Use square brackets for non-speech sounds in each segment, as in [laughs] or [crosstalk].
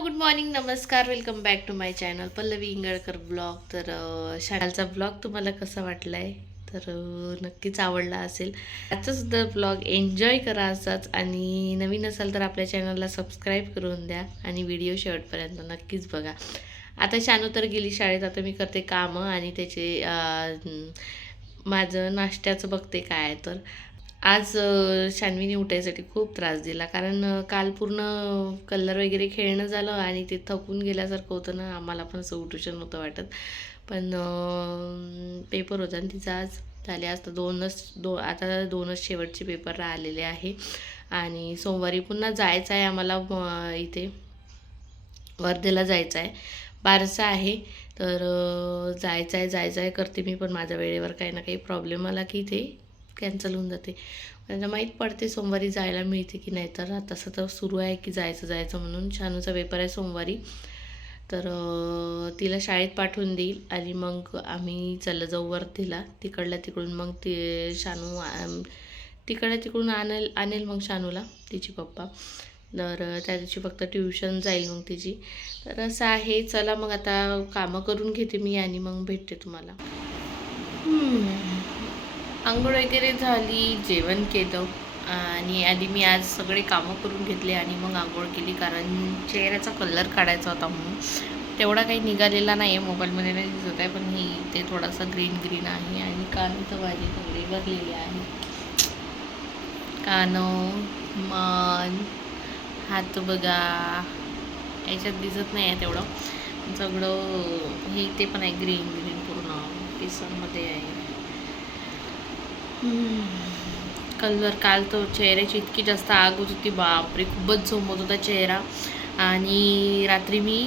Good morning नमस्कार welcome back to my channel Pallavi Ingalkar blog तर शाळेचा blog तुम्हाला कसा वाटला आहे तर नक्कीच आवडला असेल. आजचा सुद्धा ब्लॉग एन्जॉय करा असाच आणि नवीन असाल तर आपल्या चॅनलला सबस्क्राईब करून द्या आणि व्हिडिओ शेवटपर्यंत नक्कीच बघा. आता शानू तर गेली शाळेत आता मी करते कामं आणि त्याचे माझं नाश्त्याचं बघते काय तर. आज शानवीने शान्वीने उठायसाठी खूप त्रास दिला. कारण काल पूर्ण कलर वगैरे खेळणं झालं आणि ते थकून गेल्यासारखं होतं ना आम्हाला पण असं उठूशन नव्हतं वाटत. पण पेपर होता आणि तिचा आज झाले आज तर दोनच दो आता दोनच शेवटचे पेपर राहिलेले आहे. आणि सोमवारी पुन्हा जायचं आहे आम्हाला इथे. वर्धेला जायचं आहे. बारसं आहे. तर जायचं आहे जायचं आहे करते मी पण माझ्या वेळेवर काही ना काही प्रॉब्लेम आला की ते कॅन्सल होऊन जाते. म्हणजे त्यांना माहीत पडते सोमवारी जायला मिळते की नाही. तर तसं तर सुरू आहे की जायचं जायचं म्हणून. शानूचा पेपर आहे सोमवारी. तर तिला शाळेत पाठवून देईल आणि मग आम्ही चाललं जाऊ वर्धेला तिकडल्या तिकडून मग ते शानू तिकडल्या तिकडून आणेल आणेल मग शानूला तिची पप्पा. तर त्या दिवशी फक्त ट्युशन जाईल मग तिची. तर असं आहे. चला मग आता कामं करून घेते मी आणि मग भेटते तुम्हाला. आंघोळ वगैरे झाली जेवण केलं आणि आधी मी आज सगळे कामं करून घेतले आणि मग आंघोळ केली कारण चेहऱ्याचा कलर काढायचा होता म्हणून. तेवढा काही निघालेला नाही आहे मोबाईलमध्ये नाही दिसत आहे पण ही ते थोडासा ग्रीन ग्रीन आहे आणि कान तर माझे सगळे भरलेले आहे कान मन हात बघा याच्यात दिसत नाही आहे तेवढं. सगळं हे ते पण आहे ग्रीन ग्रीन पूर्ण. पिसांमध्ये आहे. कलर काल तर चेहऱ्याची इतकी जास्त आग होत होती बापरे खूपच झोमत होता चेहरा. आणि रात्री मी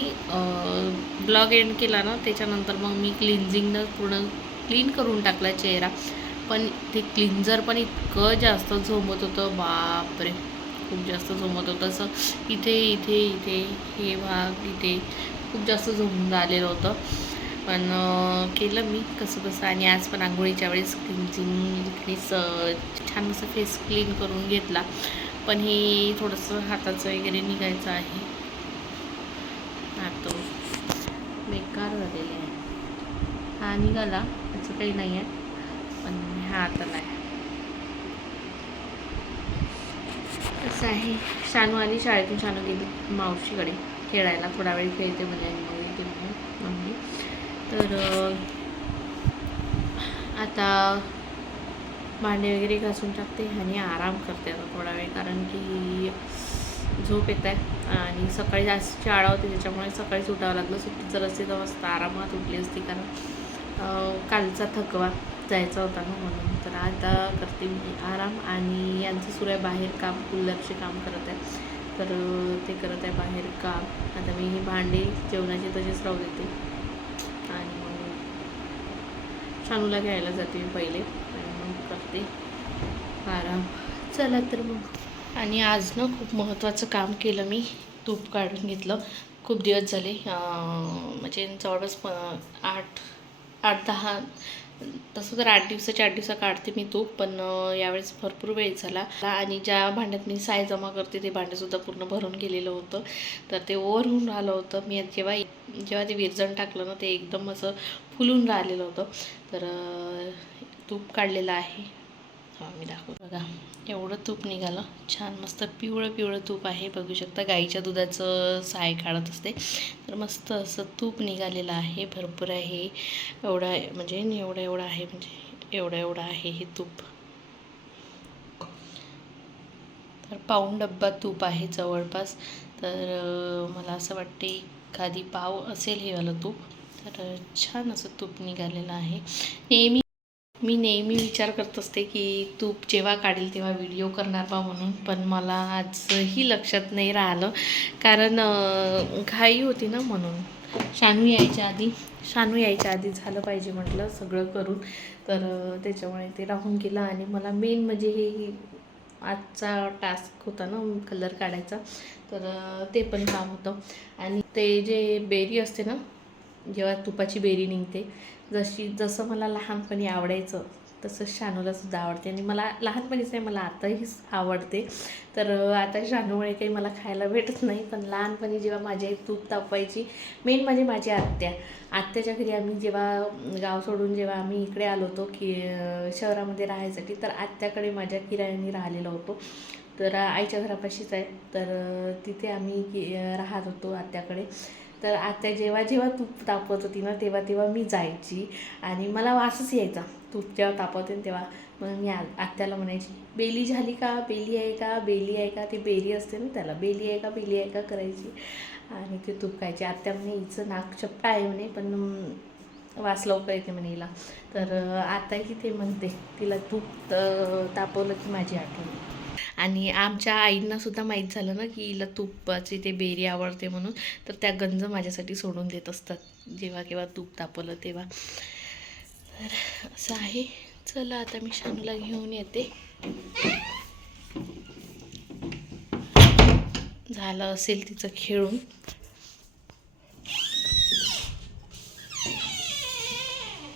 ब्लॉग एंड केला ना त्याच्यानंतर मग मी क्लिन्झिंगनं पूर्ण क्लीन करून टाकला चेहरा. पण ते क्लिन्झर पण इतकं जास्त झोमत होतं बापरे खूप जास्त झोमत होतं. असं इथे इथे इथे हे भाग इथे खूप जास्त झोमून आलेलं होतं. पण केलं मी कसं कसं आणि आज पण आंघोळीच्या वेळेस क्लिन्झिंग क्लिस छान असं फेस क्लीन करून घेतला. पण हे थोडंसं हाताचं वगैरे निघायचं आहे. हात बेकार झालेले आहे. हा निघाला असं काही नाही आहे. पण हा आता नाही. असं आहे. शानू आली शाळेतून शानू गेली मावशीकडे. खेळायला थोडा वेळ खेळते म्हणजे आणि मग येते म्हणून मम्मी तर आता भांडे वगैरे घासून टाकते आणि आराम करते आता थोडा वेळ कारण की झोप येत आहे आणि सकाळी जास्त शाळा होती त्याच्यामुळे सकाळीच उठावं लागलं. सुट्टी जर असते तर मस्त आरामात उठली असती कारण कालचा थकवा जायचा होता ना म्हणून. तर आता करते मी आराम आणि यांचं सुरू आहे बाहेर काम कुल्लरचे काम करत आहे. तर ते करत आहे बाहेर काम. आता मी ही भांडे जेवणाचे तसेच राहू देते. शानूला घ्यायला जाते मी पहिले. आणि मग करते. आराम. चला तर मग. आणि आज ना खूप महत्त्वाचं काम केलं मी. तूप काढून घेतलं. खूप दिवस झाले. म्हणजे जवळपास प आठ आठ दहा तसं तर आठ दिवसाच्या आठ दिवसा काढते मी तूप पण यावेळेस भरपूर वेळ झाला. आणि ज्या भांड्यात मी साय जमा करते ते भांडंसुद्धा पूर्ण भरून गेलेलं होतं. तर ते ओव्हर होऊन राहिलं होतं. मी जेव्हा जेव्हा ते विरजण टाकलं ना ते एकदम असं फुलून राहिलेलं होतं. तर तूप काढलेलं आहे. हा मी दाखवतो. बघा एवढं तूप निघालं. छान मस्त पिवळं पिवळं तूप आहे. बघू शकता गाईच्या दुधाचं साय काढत असते. तर मस्त असं तूप निघालेलं आहे. भरपूर आहे. एवढा आहे म्हणजे एवढं एवढं आहे म्हणजे एवढं एवढं आहे हे तूप. तर पाऊण डब्बा तूप आहे जवळपास. तर मला असं वाटते एखादी पाव असेल हे वालं तूप. तर छान असं तूप निघालेलं आहे. नेहमी मी नेहमी विचार करत असते की तूप जेव्हा काढेल तेव्हा व्हिडिओ करणार बा म्हणून पण मला आजही लक्षात नाही राहिलं. कारण घाई होती ना म्हणून. शानू यायच्या आधी शानू यायच्या आधी झालं पाहिजे म्हटलं सगळं करून. तर त्याच्यामुळे ते राहून गेलं आणि मला मेन म्हणजे हे आजचा टास्क होता ना कलर काढायचा. तर ते पण काम होतं. आणि ते जे बेरी असते ना जेव्हा तुपाची बेरी निघते जशी जसं मला लहानपणी आवडायचं तसं शानूलासुद्धा आवडते. आणि मला लहानपणीच नाही मला आताही आवडते. तर आता शानूमुळे काही मला खायला भेटत नाही पण लहानपणी जेव्हा माझी आई तूप तापवायची मेन म्हणजे माझी आत्या. आत्याच्या घरी आम्ही जेव्हा गाव सोडून जेव्हा आम्ही इकडे आलो होतो की शहरामध्ये राहायसाठी तर आत्याकडे माझ्या किरायाने राहिलेलो होतो. तर आईच्या घरापाशीच आहे. तर तिथे आम्ही की राहत होतो आत्याकडे. तर आत्या जेव्हा जेव्हा तूप तापवत होती ना तेव्हा तेव्हा मी जायची. आणि मला वासच यायचा. तूप जेव्हा तापवते ना तेव्हा मग मी आ आत्याला म्हणायची बेली झाली का? बेली आहे का? बेली आहे का? ती बेली असते ना त्याला बेली आहे का? बेली आहे का? करायची. आणि ते तूप खायचे आत्या म्हणे हिचं नाक चपटा आहे म्हणे पण वास लवकर येते म्हणे हिला. तर आताही ते म्हणते तिला तूप तापवलं की माझी आठवण. आणि आमच्या आईंना सुद्धा माहीत झालं ना की हिला तुपाची ते बेरी आवडते म्हणून तर त्या गंज माझ्यासाठी सोडून देत असतात. जेव्हा केव्हा तूप तापवलं तेव्हा. तर असं आहे. चला आता मी शानूला घेऊन येते. झालं असेल तिचं खेळून.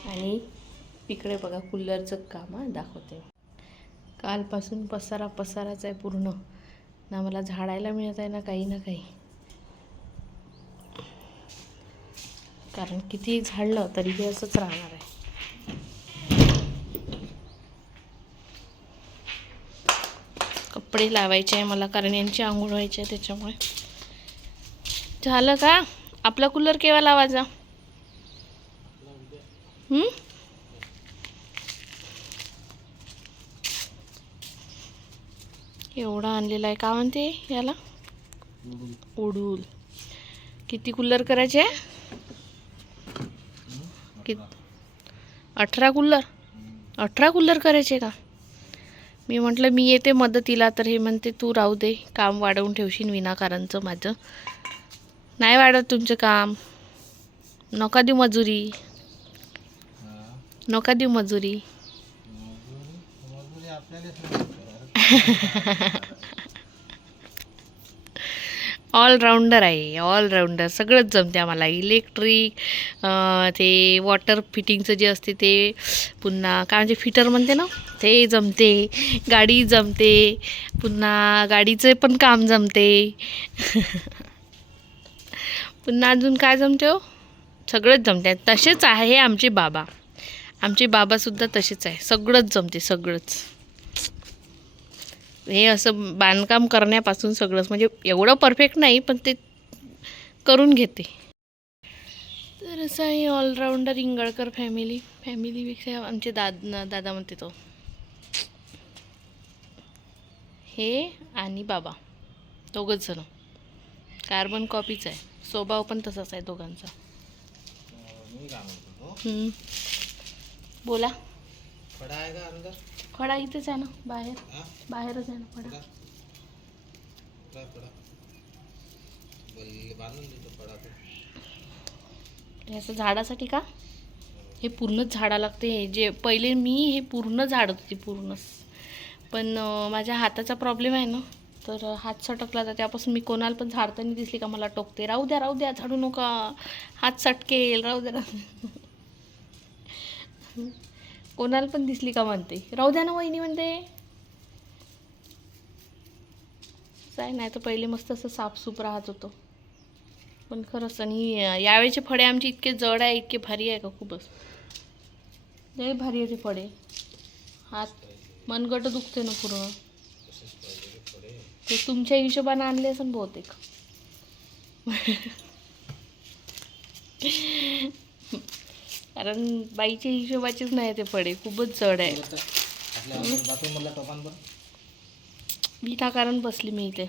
आणि इकडे बघा कूलरचं काम दाखवते. कालपासून पसारा पसाराच आहे पूर्ण. ना मला झाडायला मिळत आहे ना काही ना काही. कारण किती झाडलं तरी हे असंच राहणार आहे. कपडे लावायचे आहे मला कारण यांची आंघोळ व्हायची आहे त्याच्यामुळे. झालं का? आपला कूलर केव्हा लावायचा एवढा आणलेला आहे. का म्हणते याला? उडूल. किती कूलर करायचे? कि अठरा कूलर अठरा कूलर करायचे का? मी म्हटलं मी येते मदतीला तर हे म्हणते तू राहू दे काम वाढवून ठेवशील विनाकारणचं माझं. नाही वाढत तुमचं काम. नका देऊ मजुरी. नका देऊ मजुरी. [laughs] ऑलराऊंडर आहे ऑलराऊंडर सगळंच जमते आम्हाला. इलेक्ट्रिक ते वॉटर फिटिंगचं जे असते ते पुन्हा काय म्हणजे फिटर म्हणते ना? ते जमते. गाडी जमते. पुन्हा गाडीचं पण काम जमते. [laughs] पुन्हा अजून काय जमते हो? सगळंच जमते तसेच आहे आमचे बाबा. आमचे बाबासुद्धा तसेच आहे. सगळंच जमते सगळंच. हे असं बांधकाम करण्यापासून सगळंच. म्हणजे एवढं परफेक्ट नाही पण ते करून घेते. तर असं आहे ऑलराऊंडर इंगळकर फॅमिली फॅमिलीपेक्षा आमचे दाद दादा म्हणते तो. हे आणि बाबा दोघंच जण. कार्बन कॉपीच आहे. स्वभाव पण तसाच आहे दोघांचा. बोला. खडा इथेच आहे ना बाहेर. बाहेरच आहे ना फडा असं झाडासाठी का? हे पूर्णच झाडा लागते. हे जे पहिले मी हे पूर्ण झाडत होती पूर्णच. पण माझ्या हाताचा प्रॉब्लेम आहे ना तर हात सटकला तर त्यापासून मी कोणाला पण झाडताना दिसली का मला टोकते. राहू द्या राहू द्या झाडू नका. हात सटकेल राहू द्या राहू द्या. कोणाला पण दिसली का म्हणते? राहू द्या ना वहिनी म्हणते. काय नाही तर पहिले मस्त असं साफसूप राहत होतं. पण खरंच आणि यावेळेचे फळे आमचे इतके जड आहे इतके भारी आहे का खूपच. लय भारी आहे ते फळे. हात मनगट दुखते ना पूर्ण. ते तुमच्या हिशोबाने आणले असेल बहुतेक. [laughs] कारण बाईच्या हिशोबाचेच नाही ते फळे खूपच जड आहे विनाकारण बसली मी इथे.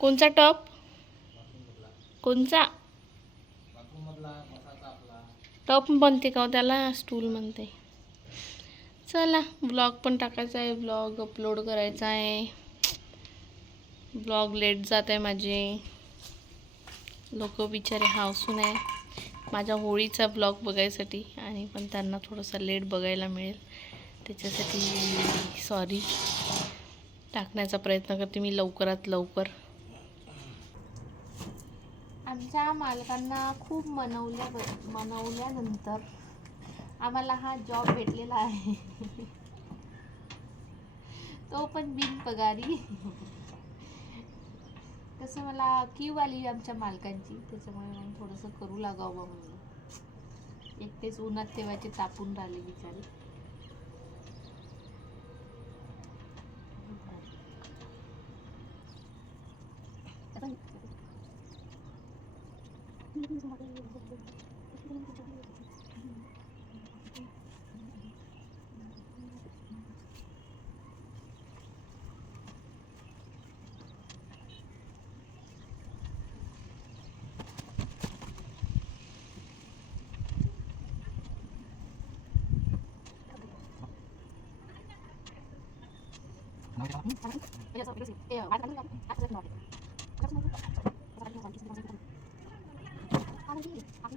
कोणचा टप? कोणचा? टप बनते का हो त्याला? स्टूल म्हणते. चला ब्लॉग पण टाकायचा आहे. ब्लॉग अपलोड करायचा आहे. ब्लॉग लेट जात आहे माझे. लोक बिचारे हावसून आहे. माझ्या होळीचा ब्लॉग बघायसाठी आणि पण त्यांना थोडंसं लेट बघायला मिळेल. त्याच्यासाठी सॉरी टाकण्याचा प्रयत्न करते मी लवकरात लवकर. आमच्या मालकांना खूप मनवल्या मनवल्यानंतर आम्हाला हा जॉब भेटलेला आहे. [laughs] तो पण बिन पगारी [laughs] कसं मला क्यू आली आमच्या मालकांची त्याच्यामुळे मग थोडंसं करू लागावं बा म्हणून एकटेच उन्हात तेव्हाचे तापून राहिले बिचारे. 嗯，反正比较少，比较少。哎呀，玩的开心啊！大家出门多一点，出门多一点，大家出门多一点，出门多一点。好的，好的。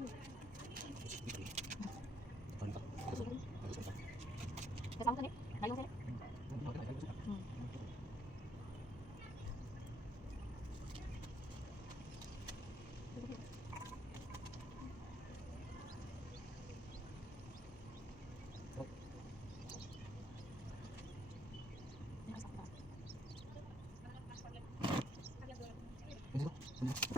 Gracias.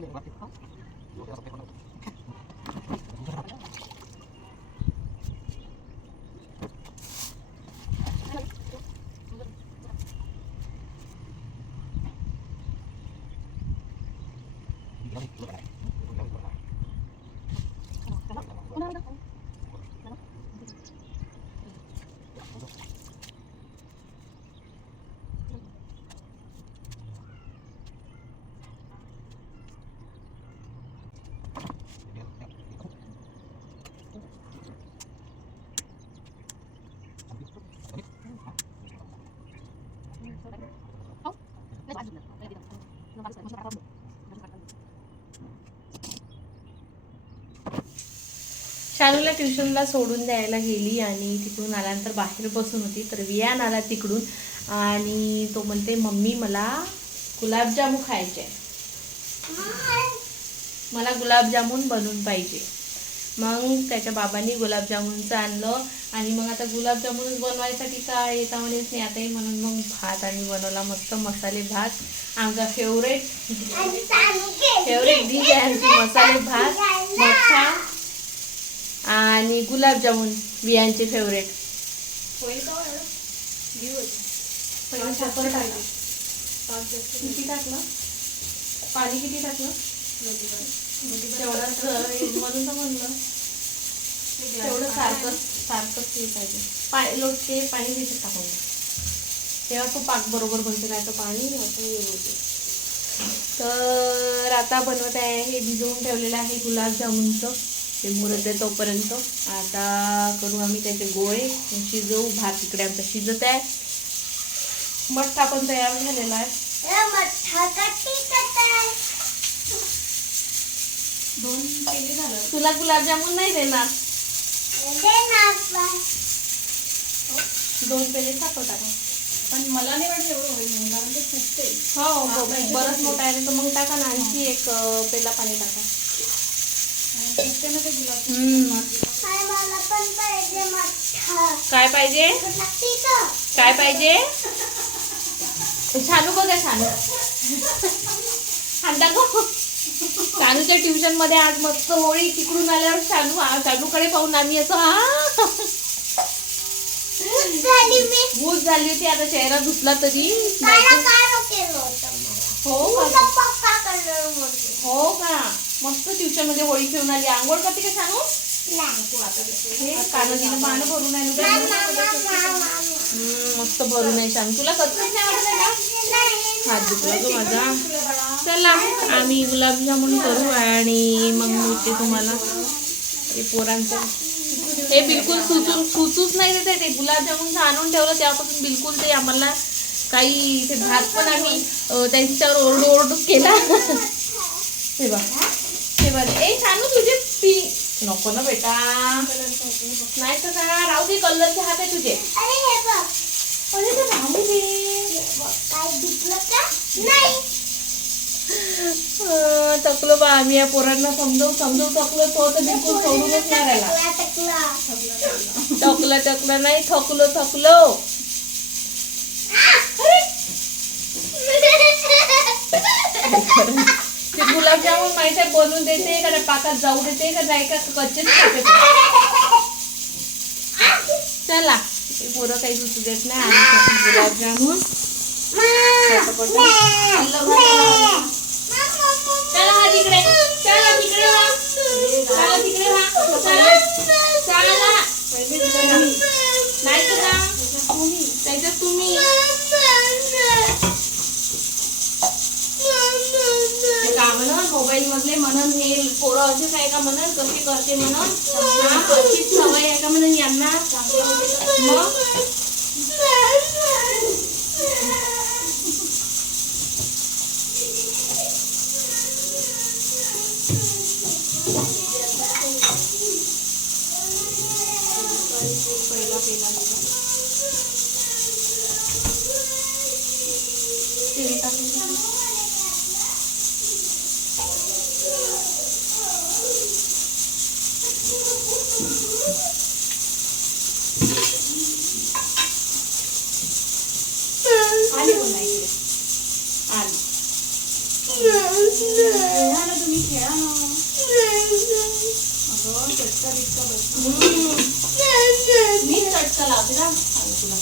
Feeling, bakit pa? Thank you. शालूला ट्युशनला सोडून द्यायला गेली आणि तिकडून आल्यानंतर बाहेर बसून होती तर वियान आला तिकडून. आणि तो म्हणते मम्मी मला गुलाबजामू खायचे मला गुलाबजामुन बनवून पाहिजे. मग त्याच्या बाबांनी गुलाबजामुनचं आणलं आणि मग आता गुलाबजामुनच बनवायसाठी काय येता म्हणेच नाही आता म्हणून मग भात आणि बनवला मस्त मसाले भात. आमचा फेवरेट फेवरेट डिश आहे आमची मसाले भात. मठ्ठा आणि गुलाबजामुन वियांचे फेवरेट किती टाकलं? पाणी किती टाकलं? तेवढंच म्हणून तर म्हणलं. तेवढं सारखं सारखंच पाहिजे. पाणी लोट ते पाणी त्याच्यात टाकून. तेव्हा तो पाक बरोबर बनते नाही तर पाणी असं हे होते. तर आता बनवत आहे हे भिजवून ठेवलेलं आहे गुलाबजामुनचं. ते मुरत आहे तोपर्यंत. आता करू आम्ही त्याचे गोळे. शिजवू. भात इकडे आमचा शिजत आहे. मठ्ठा पण तयार झालेला आहे. दोन पेले झालं. तुला गुलाबजामुन नाही देणार. दोन पेले साखर टाका. पण मला नाही वाटत एवढं होईल म्हणून कारण ते फुटते हो हो बरंच मोठा आहे. तर मग टाका ना आणखी एक पेला पाणी टाका. ना ते गुलाब. काय पाहिजे? काय पाहिजे? शानू बघा शानू. दाखव. शानूच्या ट्युशनमध्ये आज मस्त होळी तिकडून आल्यावर शानू शानूकडे पाहून आम्ही असं हा. भूत झाली होती आता चेहरा धुतला तरी. हो का? हो का? मस्त ट्युशनमध्ये होळी खेळून आली. आंघोळ करते का हे पानं भरून आहे मस्त भरून आहे शानू. तुला कधीच नाही हात दुखला माझा. चला आम्ही गुलाबजामुन करू आणि मग मिळते तुम्हाला. ते पोरांचं. हे बिलकुल सुचून सुचूच नाही देत आहे ते. गुलाबजामुन आणून ठेवलं तेव्हापासून बिलकुल ते आम्हाला काही ते भात पण आम्ही त्यांच्यावर ओरडू ओरडू केला. हे बघ. बघ ए छानू तुझे पी नको ना बेटा. नाही तर का राहू दे कलरचे हात आहे तुझे. अरे ते राहू दे. अं, थकलो बा आम्ही या पोरांना समजवू समजवू थकलो तो तर बिलकुल सोडूनच नाही राहिला. थकलं थकलं. नाही थकलो थकलो. ते गुलाबजामुन माहीत आहे बनवून देते का पाकात जाऊ देते का नाही का कच्चेच खाते? चला. पोरं काही सुचू देत नाही. गुलाबजामुन हे आहे का म्हणून कशी करते म्हणून? सवय आहे का म्हणन यांना? मग? चटका बिटका बस मी चटका लावते ना तुला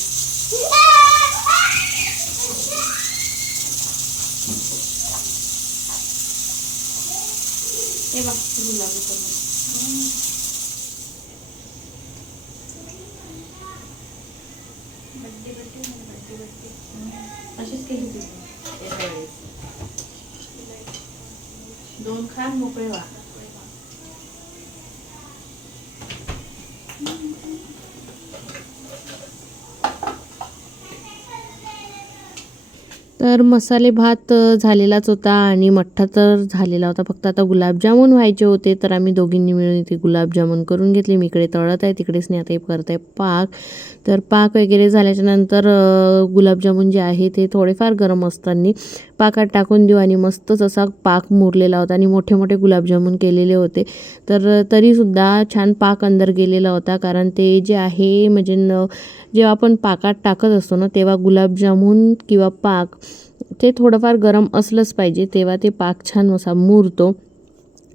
हे बघ गुलाबी कलर अशीच केली दोन खान मोकळे व्हा. तर मसाले भात झालेलाच होता आणि मठ्ठा तर झालेला होता. फक्त आता गुलाबजामुन व्हायचे होते तर आम्ही दोघींनी मिळून इथे गुलाबजामुन करून घेतले. मी इकडे तळत आहे तिकडे स्नेहाताई करत आहे पाक. तर पाक वगैरे झाल्याच्यानंतर गुलाबजामून गुलाबजामुन जे आहे ते थोडेफार गरम असताना पाकात टाकून देऊ आणि मस्तच असा पाक मुरलेला होता आणि मोठे मोठे गुलाबजामुन केलेले होते. तर तरीसुद्धा छान पाक अंदर गेलेला होता कारण ते जे आहे म्हणजे न जेव्हा आपण पाकात टाकत असतो ना तेव्हा गुलाबजामुन किंवा पाक ते थोडंफार गरम असलंच पाहिजे तेव्हा ते पाक छान असा मुरतो.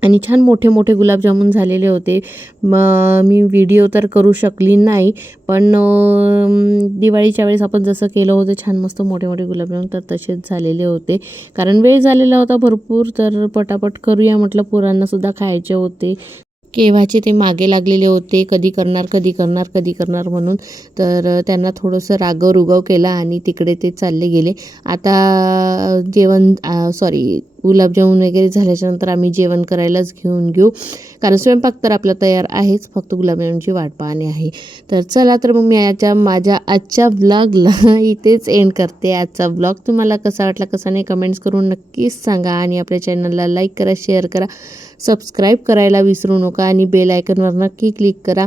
आणि छान मोठे मोठे गुलाबजामुन झालेले होते. मग मी व्हिडिओ तर करू शकली नाही पण दिवाळीच्या वेळेस आपण जसं केलं होतं छान मस्त मोठे मोठे गुलाबजामुन तर तसेच झालेले होते. कारण वेळ झालेला होता भरपूर तर पटापट करूया म्हटलं पोरांनासुद्धा खायचे होते. केव्हाचे ते मागे लागलेले होते कधी करणार कधी करणार कधी करणार म्हणून. तर त्यांना थोडंसं रागव रुगव केला आणि तिकडे ते चालले गेले. आता जेवण सॉरी गुलाबजामुन वगैरे झाल्याच्यानंतर आम्ही जेवण करायलाच घेऊन घेऊ. कारण स्वयंपाक तर आपला तयार आहेच फक्त गुलाबजामुनची वाट पाहणे आहे. तर चला तर मग मी याच्या माझ्या आजच्या ब्लॉगला इथेच एंड करते. आजचा ब्लॉग तुम्हाला कसा वाटला कसा नाही कमेंट्स करून नक्कीच सांगा आणि आपल्या चॅनलला लाईक करा शेअर करा सबस्क्राईब करायला विसरू नका आणि बेल आयकनवर नक्की क्लिक करा.